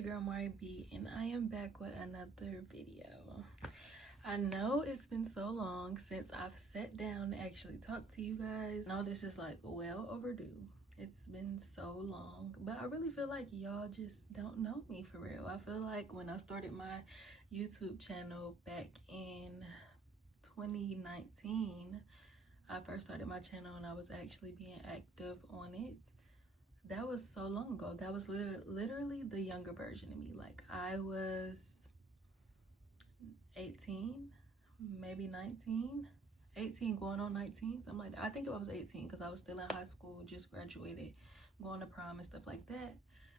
your girl Mari B, and I am back with another video. I know it's been so long since I've sat down to actually talk to you guys. I know this is like well overdue. It's been so long, but I really feel like y'all just don't know me for real. I feel like when I started my YouTube channel back in 2019, I first started my channel and I was actually being active on it. That was so long ago. That was literally the younger version of me. Like, I was 18, maybe 19, 18 going on 19, something like that. I think I was 18 because I was still in high school, just graduated, going to prom and stuff like that.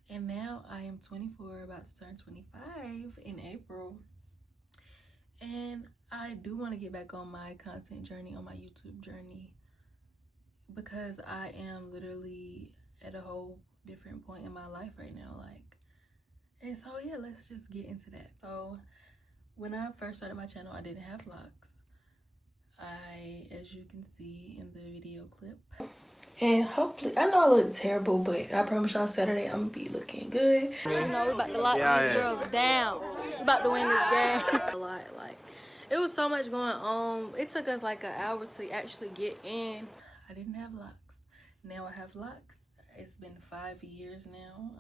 And now I am 24, about to turn 25 in April. And I do want to get back on my content journey, on my YouTube journey, because I am literally at a whole different point in my life right now. And so yeah, let's just get into that. So when I first started my channel, I didn't have locks. As you can see in the video clip, and hopefully, I know I look terrible, but I promise y'all Saturday I'm gonna be looking good. You know, we about to lock these girls down. We about to win this game. A lot, like, it was so much going on. It took us like an hour to actually get in. I didn't have locks. Now I have locks. It's been 5 years now.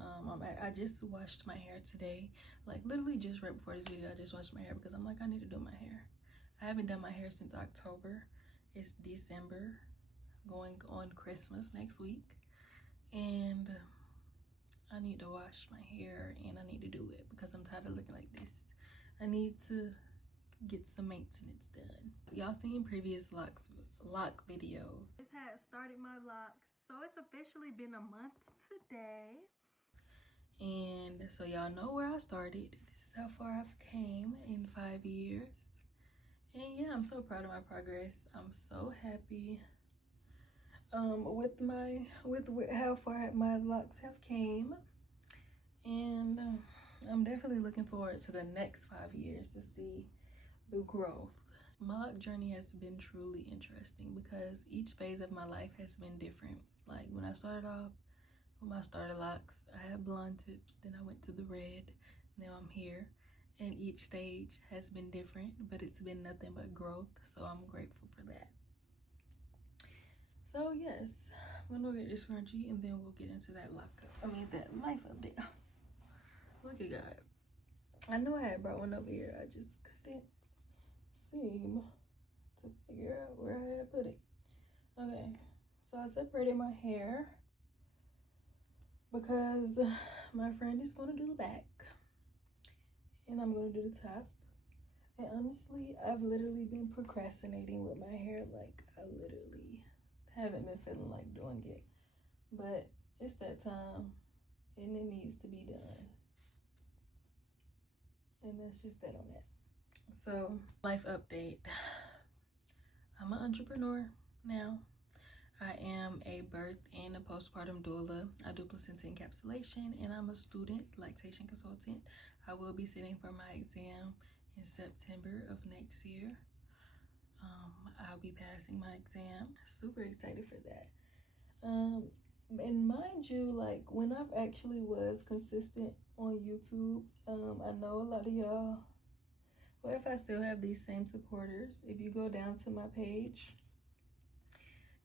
I just washed my hair today. Like, literally just right before this video, I just washed my hair because I'm like, I need to do my hair. I haven't done my hair since October. It's December, going on Christmas next week. And I need to wash my hair and I need to do it because I'm tired of looking like this. I need to get some maintenance done. Y'all seen previous lock videos. This had started my locks, so it's officially been a month today. And so y'all know where I started. This is how far I've came in 5 years. And yeah, I'm so proud of my progress. I'm so happy with how far my locks have came. And I'm definitely looking forward to the next 5 years to see the growth. My lock journey has been truly interesting because each phase of my life has been different. Like, when I started off with my starter locks, I had blonde tips, then I went to the red, now I'm here. And each stage has been different, but it's been nothing but growth, so I'm grateful for that. So yes, I'm gonna get this scrunchie and then we'll get into that that life update. Look at God. I know I had brought one over here, I just couldn't seem to figure out where I had put it. Okay, so I separated my hair because my friend is gonna do the back and I'm gonna do the top. And honestly, I've literally been procrastinating with my hair. Like, I literally haven't been feeling like doing it, but it's that time and it needs to be done. And that's just that on that. So, life update. I'm an entrepreneur now. I am a birth and a postpartum doula. I do placenta encapsulation, and I'm a student lactation consultant. I will be sitting for my exam in September of next year. I'll be passing my exam. Super excited for that. And mind you, like, when I've actually was consistent on YouTube, I know a lot of y'all, or if I still have these same supporters, if you go down to my page,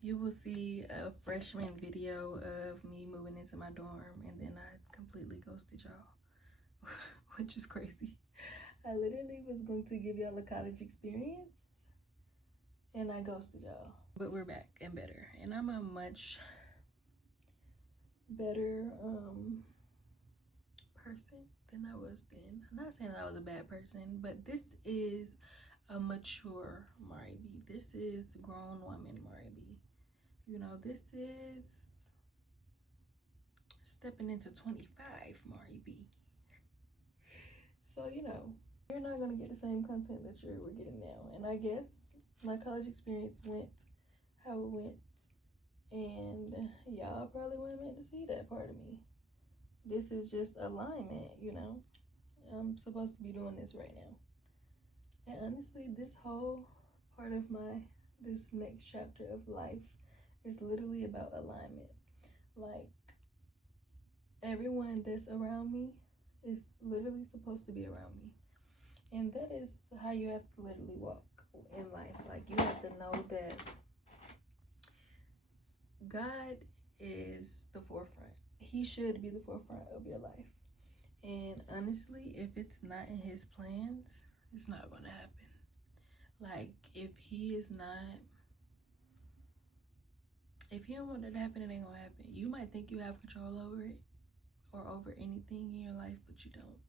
you will see a freshman video of me moving into my dorm, and then I completely ghosted y'all, which is crazy. I literally was going to give y'all a college experience, and I ghosted y'all. But we're back and better, and I'm a much better person than I was then. I'm not saying that I was a bad person, but this is a mature Mari B. This is grown woman Mari B. You know, this is stepping into 25 Mari B. So, you know, you're not gonna get the same content that we're getting now. And I guess my college experience went how it went, and y'all probably weren't meant to see that part of me. This is just alignment, you know. I'm supposed to be doing this right now. And honestly, this whole part of this next chapter of life is literally about alignment. Like, everyone that's around me is literally supposed to be around me. And that is how you have to literally walk in life. Like, you have to know that God is the forefront. He should be the forefront of your life. And honestly, if it's not in his plans, it's not going to happen. Like, if he don't want that to happen, it ain't gonna happen. You might think you have control over it or over anything in your life, but you don't.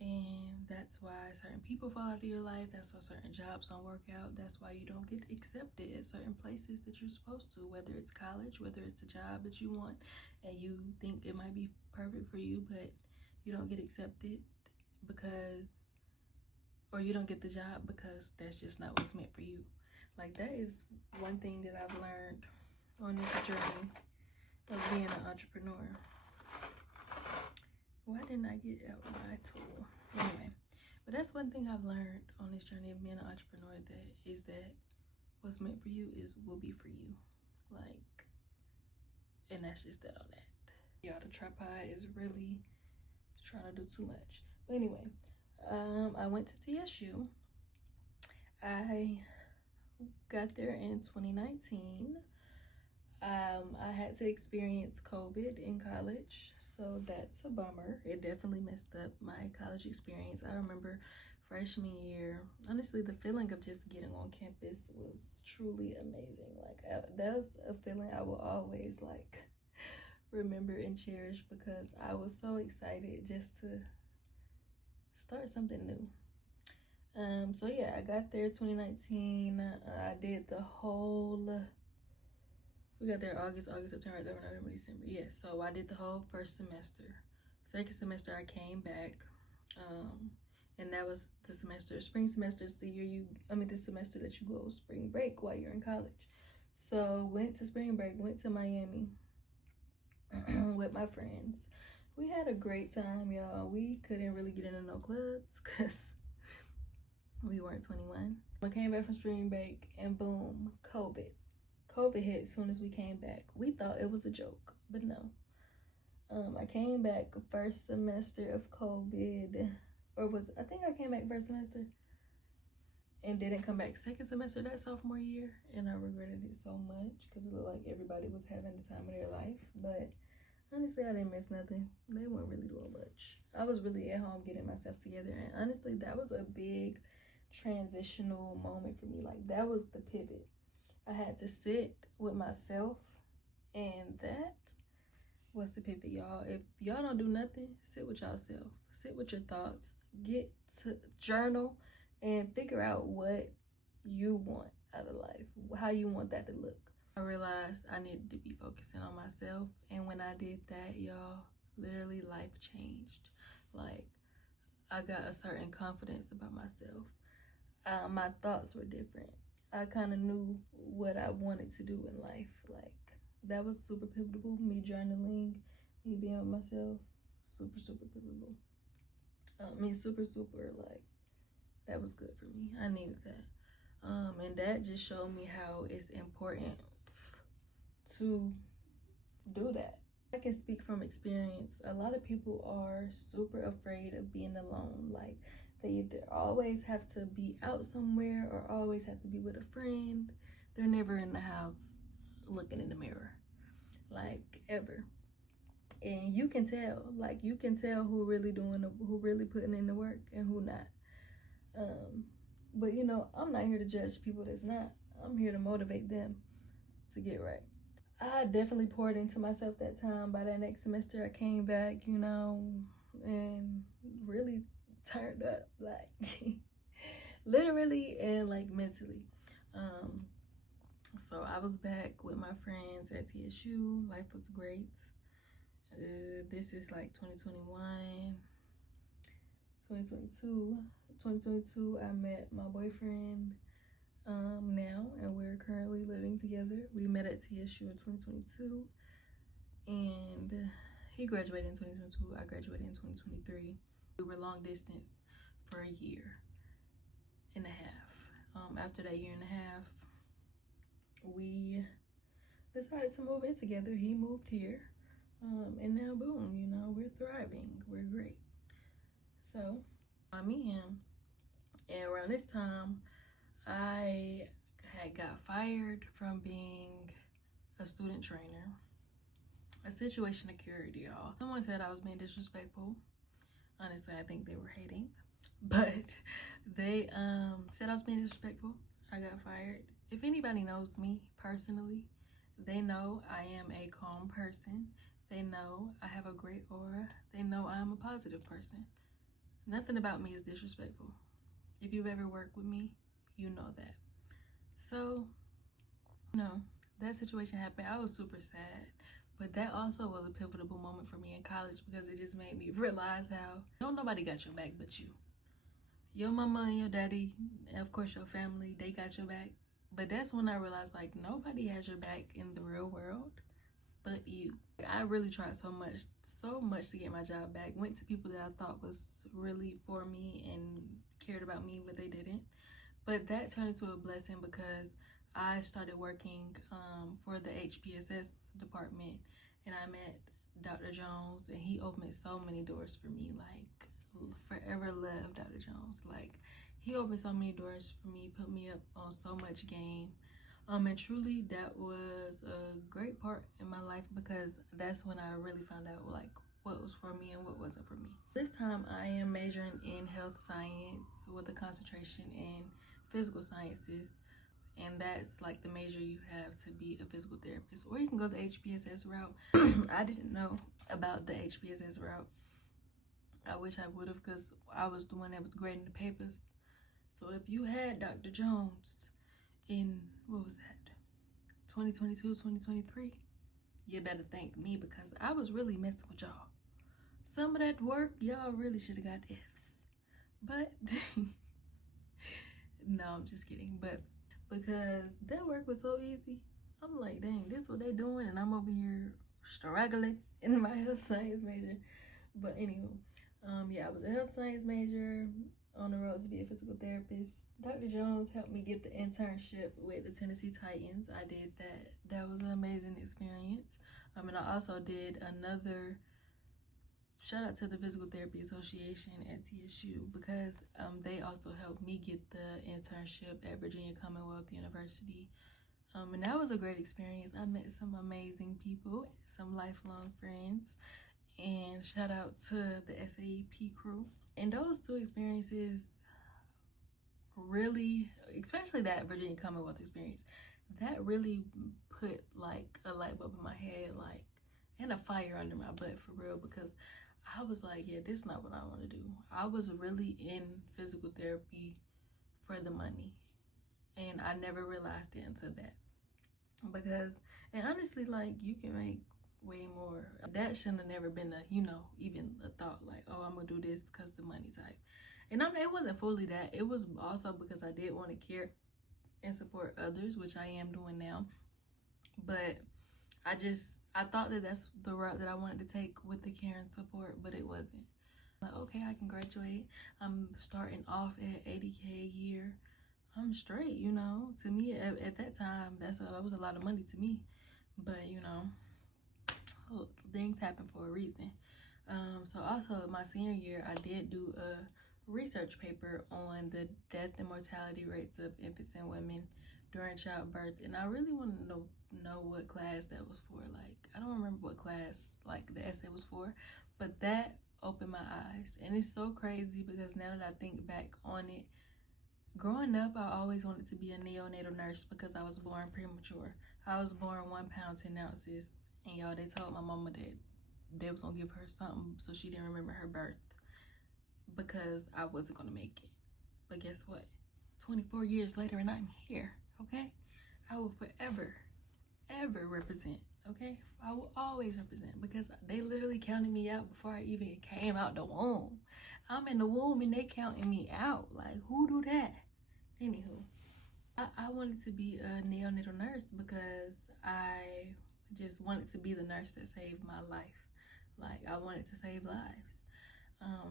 And that's why certain people fall out of your life. That's why certain jobs don't work out. That's why you don't get accepted at certain places that you're supposed to, whether it's college, whether it's a job that you want and you think it might be perfect for you, but you don't get accepted or you don't get the job because that's just not what's meant for you. Like, that is one thing that I've learned on this journey of being an entrepreneur. Why didn't I get out my tool? Anyway, but that's one thing I've learned on this journey of being an entrepreneur, that what's meant for you will be for you. Like, and that's just that on that. Y'all, the tripod is really trying to do too much. But anyway, I went to TSU. I got there in 2019. I had to experience COVID in college, so that's a bummer. It definitely messed up my college experience. I remember freshman year, honestly, the feeling of just getting on campus was truly amazing. Like, that was a feeling I will always like remember and cherish, because I was so excited just to start something new. So yeah, I got there 2019. I did the whole, we got there August, September, October, November, December. Yes, so I did the whole first semester. Second semester, I came back. And that was the semester, spring semester is the semester that you go spring break while you're in college. So went to spring break, went to Miami with my friends. We had a great time, y'all. We couldn't really get into no clubs because we weren't 21. I came back from spring break and boom, COVID hit as soon as we came back. We thought it was a joke, but no. I came back first semester of COVID, I think I came back first semester and didn't come back second semester that sophomore year, and I regretted it so much because it looked like everybody was having the time of their life. But honestly, I didn't miss nothing. They weren't really doing much. I was really at home getting myself together, and honestly, that was a big transitional moment for me. Like, that was the pivot. I had to sit with myself, and that was the pivot, y'all. If y'all don't do nothing, sit with yourself. Sit with your thoughts. Get to journal and figure out what you want out of life, how you want that to look. I realized I needed to be focusing on myself, and when I did that, y'all, literally life changed. Like, I got a certain confidence about myself. My thoughts were different. I kind of knew what I wanted to do in life. Like, that was super pivotal. Me journaling, me being with myself, super pivotal. Super, like, that was good for me. I needed that. And that just showed me how it's important to do that. I can speak from experience. A lot of people are super afraid of being alone. Like, they either always have to be out somewhere or always have to be with a friend. They're never in the house looking in the mirror, like, ever. And you can tell, who really putting in the work and who not. But I'm not here to judge people that's not. I'm here to motivate them to get right. I definitely poured into myself that time. By that next semester, I came back, and really turned up, like, literally and like mentally. So I was back with my friends at TSU. Life was great. This is like 2021, 2022. I met my boyfriend now, and we're currently living together. We met at TSU in 2022, and he graduated in 2022. I graduated in 2023. We were long distance for a year and a half. After that year and a half, we decided to move in together. He moved here, and now boom, we're thriving. We're great. So I meet him, and around this time I had got fired from being a student trainer. A situation occurred, y'all. Someone said I was being disrespectful. Honestly, I think they were hating, but they said I was being disrespectful. I got fired. If anybody knows me personally, they know I am a calm person. They know I have a great aura. They know I'm a positive person. Nothing about me is disrespectful. If you've ever worked with me, you know that. So, no, that situation happened. I was super sad. But that also was a pivotal moment for me in college, because it just made me realize how don't nobody got your back but you. Your mama and your daddy, and of course your family, they got your back. But that's when I realized, like, nobody has your back in the real world but you. I really tried so much to get my job back. Went to people that I thought was really for me and cared about me, but they didn't. But that turned into a blessing, because I started working for the HPSS department, and I met Dr. Jones, and he opened so many doors for me. Like, forever love Dr. Jones. Like, he opened so many doors for me, put me up on so much game. And truly that was a great part in my life, because that's when I really found out like what was for me and what wasn't for me. This time I am majoring in health science with a concentration in physical sciences, and that's like the major you have to be a physical therapist, or you can go the HPSS route. I didn't know about the HPSS route. I wish I would have, because I was the one that was grading the papers. So if you had Dr. Jones in, what was that, 2022, 2023, you better thank me, because I was really messing with y'all. Some of that work, y'all really should have got F's. But no, I'm just kidding. But because that work was so easy, I'm like, dang, this is what they doing, and I'm over here struggling in my health science major. But anywho, yeah, I was a health science major on the road to be a physical therapist. Dr. Jones helped me get the internship with the Tennessee Titans. I did that. That was an amazing experience. And I also did another shout out to the Physical Therapy Association at TSU, because they also helped me get the internship at Virginia Commonwealth University. And that was a great experience. I met some amazing people, some lifelong friends, and shout out to the SAEP crew. And those two experiences really, especially that Virginia Commonwealth experience, that really put like a light bulb in my head, like, and a fire under my butt for real, because I was like, yeah, this is not what I want to do. I was really in physical therapy for the money, and I never realized it until that. Because, and honestly, like, you can make way more. That shouldn't have never been a, even a thought, like, oh, I'm gonna do this because the money type. And it wasn't fully that. It was also because I did want to care and support others, which I am doing now. But I thought that that's the route that I wanted to take with the care and support, but it wasn't. Like, okay, I can graduate. I'm starting off at $80K a year. I'm straight, To me, at that time, that was a lot of money to me. But, things happen for a reason. So also my senior year, I did do a research paper on the death and mortality rates of infants and women during childbirth, and I really wanted to know what class that was for. Like, I don't remember what class like the essay was for, but that opened my eyes. And it's so crazy, because now that I think back on it, growing up, I always wanted to be a neonatal nurse, because I was born premature. I was born 1 pound 10 ounces, and y'all, they told my mama that they was gonna give her something so she didn't remember her birth, because I wasn't gonna make it. But guess what? 24 years later, and I'm here, okay? I will forever, ever represent, okay? I will always represent, because they literally counted me out before I even came out the womb. I'm in the womb and they counting me out. Like, who do that? Anywho, I wanted to be a neonatal nurse, because I just wanted to be the nurse that saved my life. Like, I wanted to save lives.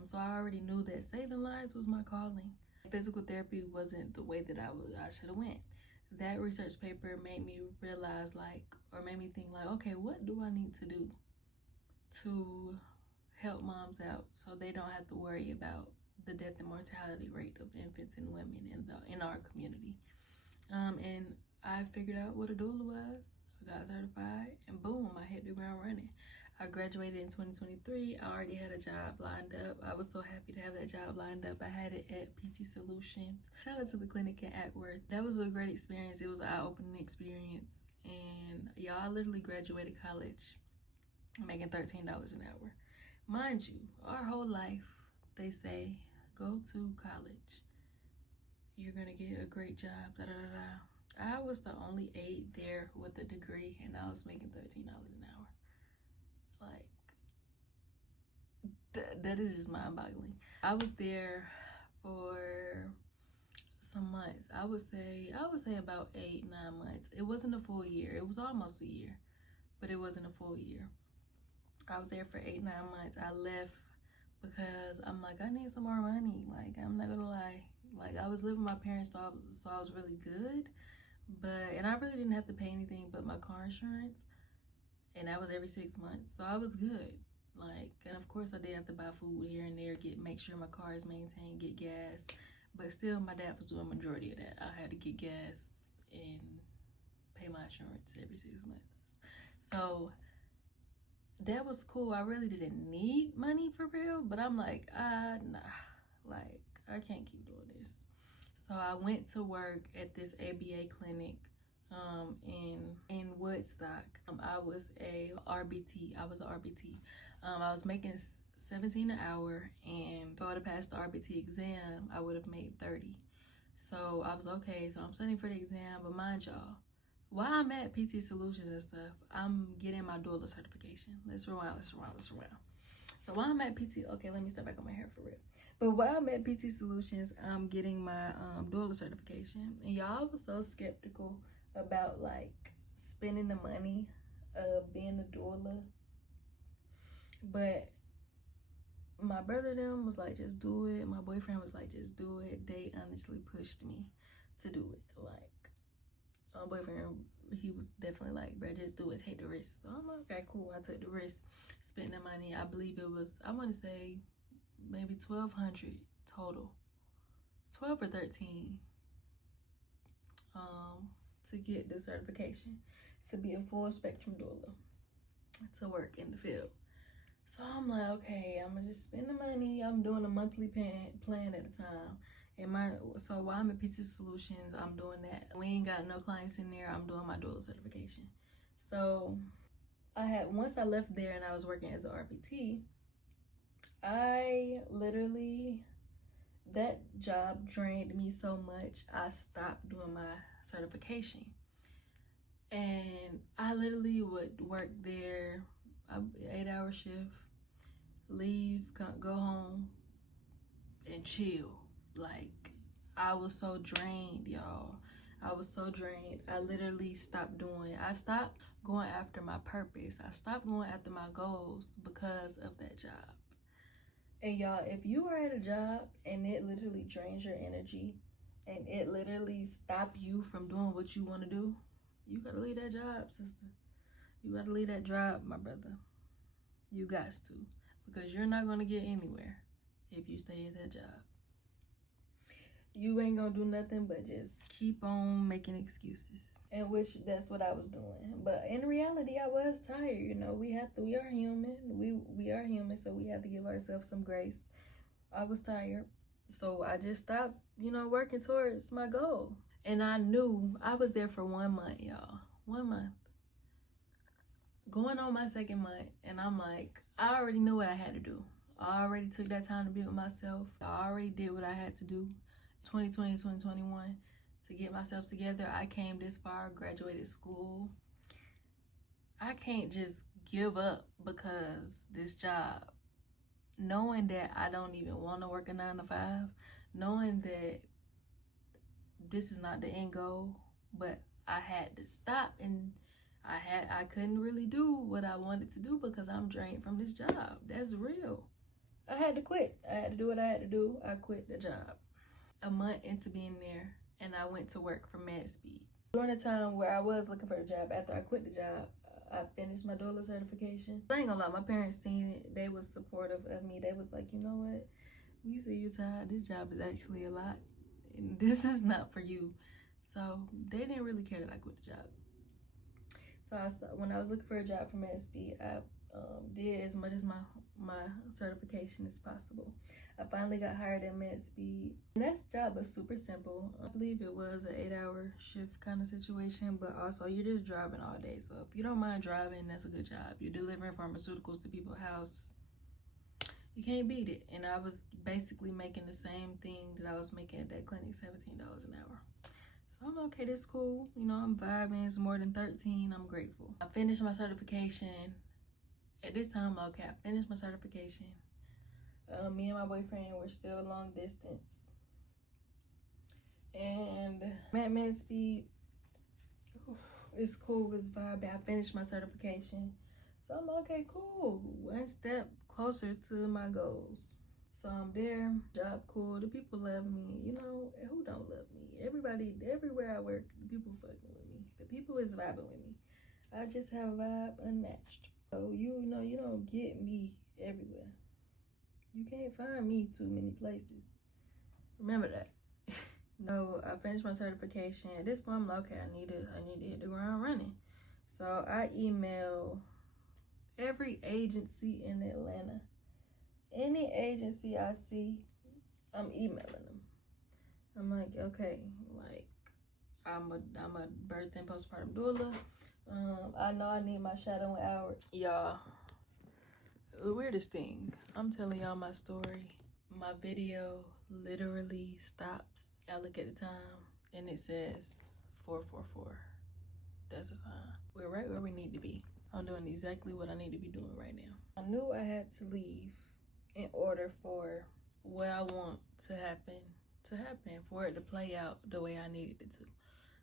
So I already knew that saving lives was my calling. Physical therapy wasn't the way that I should have went. That research paper made me realize, like, or made me think, like, okay, what do I need to do to help moms out so they don't have to worry about the death and mortality rate of infants and women in our community. And I figured out what a doula was. I got certified, and boom, I hit the ground running. I graduated in 2023. I already had a job lined up. I was so happy to have that job lined up. I had it at PT Solutions. Shout out to the clinic in Acworth. That was a great experience. It was an eye-opening experience. And y'all, I literally graduated college making $13 an hour. Mind you, our whole life, they say, go to college. You're gonna get a great job, da da da da. I was the only aide there with a degree, and I was making $13 an hour. Like, that is just mind-boggling. I was there for some months. I would say about 8-9 months. It wasn't a full year. It was almost a year, but it wasn't a full year. I was there for 8-9 months. I left because I'm like, I need some more money. Like, I'm not gonna lie. Like, I was living with my parents, so I was really good. And I really didn't have to pay anything but my car insurance. And that was every 6 months. So I was good. Like, and of course I did have to buy food here and there, make sure my car is maintained, get gas. But still, my dad was doing majority of that. I had to get gas and pay my insurance every 6 months. So that was cool. I really didn't need money for real, but I'm like, nah, like, I can't keep doing this. So I went to work at this ABA clinic in Woodstock. I was a RBT. I was making $17 an hour, and if I would have passed the RBT exam, I would have made $30. So I was okay. So I'm studying for the exam, but mind y'all, while I'm at PT Solutions and stuff, I'm getting my doula certification. Let's rewind. So while I'm at PT, okay, let me step back on my hair for real. But while I'm at PT Solutions, I'm getting my doula certification. And y'all was so skeptical about like spending the money of being a doula. But my brother them was like, just do it. My boyfriend was like, just do it. They honestly pushed me to do it. Like, my boyfriend, he was definitely like, bro, just do it, take the risk. So I'm like, okay, cool. I took the risk, spent the money. I believe it was, I want to say maybe $1,200 total, 12 or 13, to get the certification to be a full spectrum doula, to work in the field. So I'm like, okay, I'm gonna just spend the money. I'm doing a monthly plan at a time. So while I'm at PT Solutions, I'm doing that. We ain't got no clients in there. I'm doing my doula certification. So once I left there and I was working as an RBT, that job drained me so much, I stopped doing my certification. And I literally would work there, 8-hour shift, leave, go home, and chill. Like, I was so drained, y'all. I was so drained. I literally stopped going after my purpose. I stopped going after my goals because of that job. And y'all, if you are at a job and it literally drains your energy and it literally stops you from doing what you want to do, you gotta leave that job, sister. You gotta leave that job, my brother. You got to, because you're not gonna get anywhere if you stay at that job. You ain't gonna do nothing but just keep on making excuses, and which that's what I was doing. But in reality, I was tired. You know, we are human. We are human, so we have to give ourselves some grace. I was tired, so I just stopped, working towards my goal. And I knew I was there for 1 month, y'all. 1 month. Going on my 2nd month, and I'm like, I already knew what I had to do. I already took that time to be with myself. I already did what I had to do. 2020, 2021, to get myself together. I came this far, graduated school. I can't just give up because this job, knowing that I don't even want to work a 9 to 5, knowing that this is not the end goal, but I had to stop, and I couldn't really do what I wanted to do because I'm drained from this job. That's real. I had to quit. I had to do what I had to do. I quit the job. A month into being there, and I went to work for Med Speed. During the time where I was looking for a job, after I quit the job, I finished my doula certification. I ain't gonna lie, my parents seen it. They was supportive of me. They was like, you know what? We see you tired. This job is actually a lot. And this is not for you. So they didn't really care that I quit the job. So when I was looking for a job for MedSpeed, I did as much as my certification as possible. I finally got hired at MedSpeed. And that job was super simple. I believe it was an 8-hour shift kind of situation, but also you're just driving all day. So if you don't mind driving, that's a good job. You're delivering pharmaceuticals to people's house. You can't beat it. And I was basically making the same thing that I was making at that clinic, $17 an hour. So I'm okay, this cool. You know, I'm vibing. It's more than 13. I'm grateful. I finished my certification. At this time, okay, I finished my certification. Me and my boyfriend were still long distance. And at MedSpeed, it's cool, it's vibing. I finished my certification. So I'm okay, cool. One step closer to my goals. So I'm there, job cool, the people love me. You know, who don't love me? Everybody, everywhere I work, the people fucking with me. The people is vibing with me. I just have a vibe unmatched. So you know, you don't get me everywhere. You can't find me too many places. Remember that. No, I finished my certification. At this point, I'm like, okay, I need to hit the ground running. So I email every agency in Atlanta. Any agency I see, I'm emailing them. I'm like, okay, like I'm a birth and postpartum doula. I know I need my shadowing hours. Y'all, the weirdest thing, I'm telling y'all my story. My video literally stops. I look at the time and it says 4:44. That's the time. We're right where we need to be. I'm doing exactly what I need to be doing right now. I knew I had to leave in order for what I want to happen, for it to play out the way I needed it to.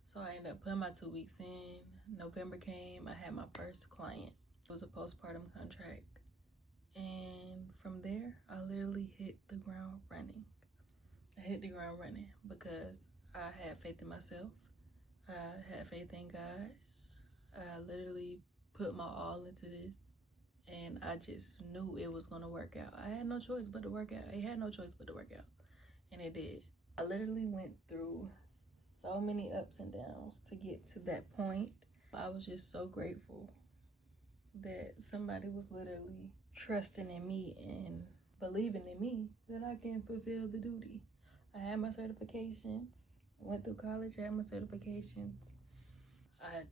So I ended up putting my 2 weeks in. November came, I had my first client. It was a postpartum contract. And from there, I literally hit the ground running. I hit the ground running because I had faith in myself. I had faith in God. I literally put my all into this. And I just knew it was gonna work out. I had no choice but to work out. I had no choice but to work out. And it did. I literally went through so many ups and downs to get to that point. I was just so grateful that somebody was literally trusting in me and believing in me that I can fulfill the duty. I had my certifications, went through college, had my certifications. I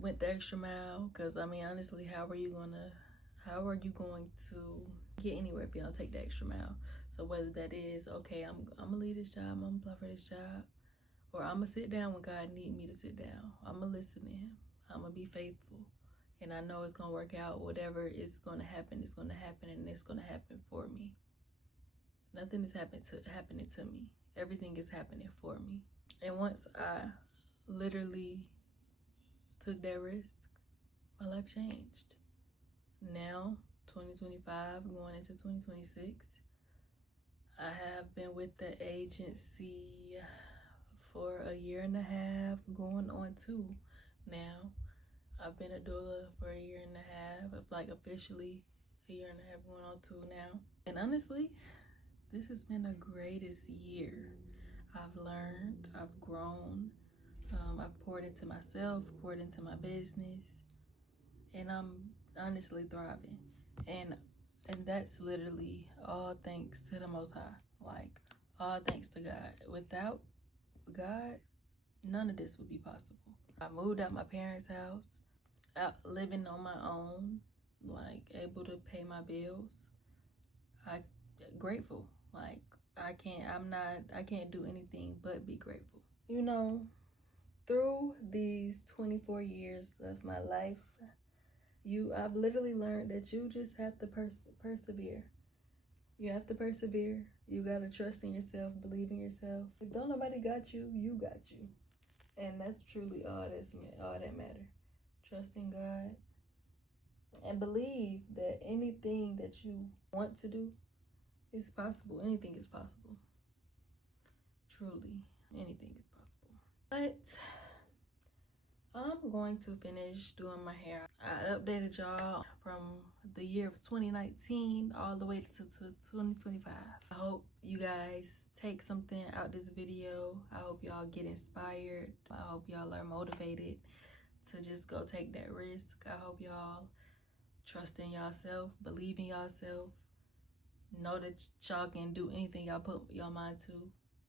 went the extra mile, because I mean, honestly, how are you going to get anywhere if you don't take the extra mile? So whether that is, okay, I'm gonna leave this job, I'm gonna apply for this job, or I'm gonna sit down when God need me to sit down. I'm gonna listen to him. I'm gonna be faithful. And I know it's gonna work out. Whatever is gonna happen, it's gonna happen, and it's gonna happen for me. Nothing is happening to me. Everything is happening for me. And once I literally took that risk, my life changed. Now, 2025, going into 2026, I have been with the agency for a year and a half, going on 2 now. I've been a doula for a year and a half, like officially a year and a half, going on 2 now. And honestly, this has been the greatest year. I've learned, I've grown, I've poured into myself, poured into my business, and I'm honestly thriving. And that's literally all thanks to the Most High. Like, all thanks to God. Without God, none of this would be possible. I moved out my parents' house, out living on my own, like able to pay my bills. I'm grateful. Like, I can't do anything but be grateful. You know, through these 24 years of my life, I've literally learned that you just have to persevere. You have to persevere. You gotta trust in yourself, believe in yourself. If don't nobody got you, you got you. And that's truly all that matters. Trust in God and believe that anything that you want to do is possible. Anything is possible. Truly, anything is possible. But I'm going to finish doing my hair. I updated y'all from the year of 2019 all the way to 2025. I hope you guys take something out this video. I hope y'all get inspired. I hope y'all are motivated to just go take that risk. I hope y'all trust in yourself, believe in yourself, know that y'all can do anything y'all put your mind to.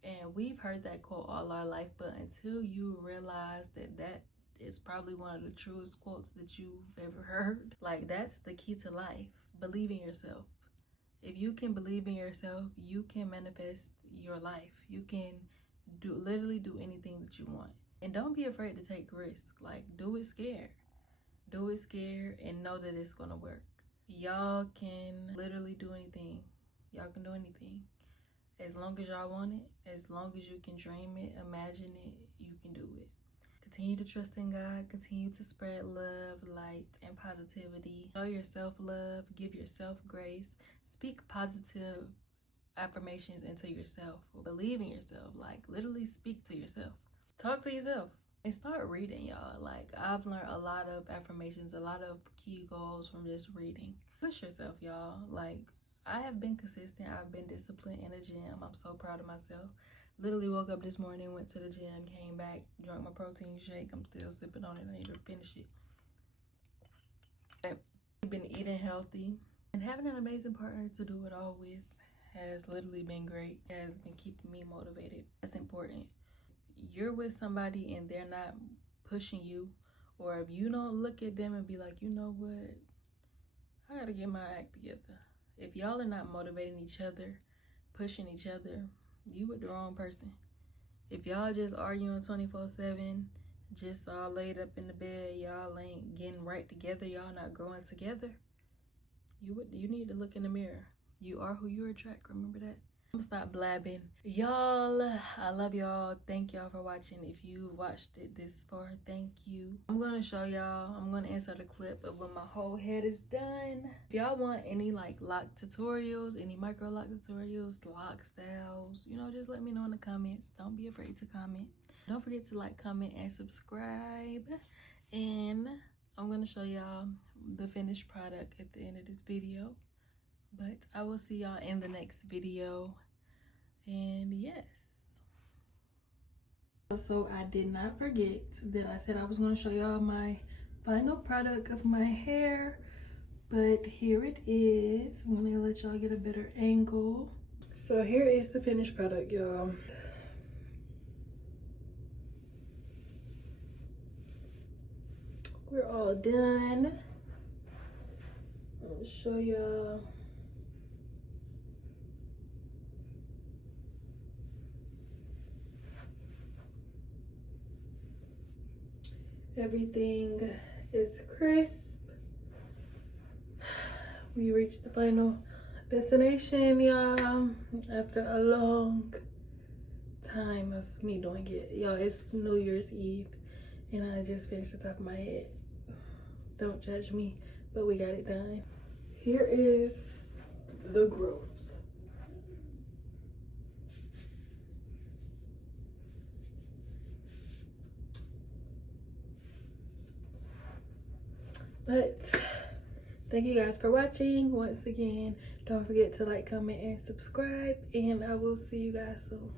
And we've heard that quote all our life, but until you realize that that is probably one of the truest quotes that you've ever heard, like, that's the key to life. Believe in yourself. If you can believe in yourself, you can manifest your life. You can literally do anything that you want. And don't be afraid to take risks. Like, do it scared. Do it scared and know that it's gonna work. Y'all can literally do anything. Y'all can do anything. As long as y'all want it, as long as you can dream it, imagine it, you can do it. Continue to trust in God. Continue to spread love, light, and positivity. Show yourself love. Give yourself grace. Speak positive affirmations into yourself. Believe in yourself. Like, literally speak to yourself. Talk to yourself. And start reading, y'all. Like, I've learned a lot of affirmations, a lot of key goals from just reading. Push yourself, y'all. Like, I have been consistent. I've been disciplined in the gym. I'm so proud of myself. Literally woke up this morning, went to the gym, came back, drank my protein shake. I'm still sipping on it. I need to finish it. I've been eating healthy. And having an amazing partner to do it all with has literally been great. It has been keeping me motivated. That's important. You're with somebody and they're not pushing you, or if you don't look at them and be like, you know what, I gotta get my act together. If y'all are not motivating each other, pushing each other, you with the wrong person. If y'all just arguing 24/7, just all laid up in the bed, y'all ain't getting right together, y'all not growing together, you need to look in the mirror. You are who you attract. Remember that. I'm gonna stop blabbing. Y'all, I love y'all. Thank y'all for watching. If you watched it this far, thank you. I'm gonna show y'all, I'm gonna insert a clip of when my whole head is done. If y'all want any like lock tutorials, any micro lock tutorials, lock styles, you know, just let me know in the comments. Don't be afraid to comment. Don't forget to like, comment, and subscribe. And I'm gonna show y'all the finished product at the end of this video. But I will see y'all in the next video. And yes. So I did not forget that I said I was going to show y'all my final product of my hair. But here it is. I'm going to let y'all get a better angle. So here is the finished product, y'all. We're all done. I'll show y'all. Everything is crisp. We reached the final destination, y'all. After a long time of me doing it. Y'all, it's New Year's Eve and I just finished the top of my head. Don't judge me, but we got it done. Here is the growth. But thank you guys for watching. Once again, don't forget to like, comment, and subscribe, and I will see you guys soon.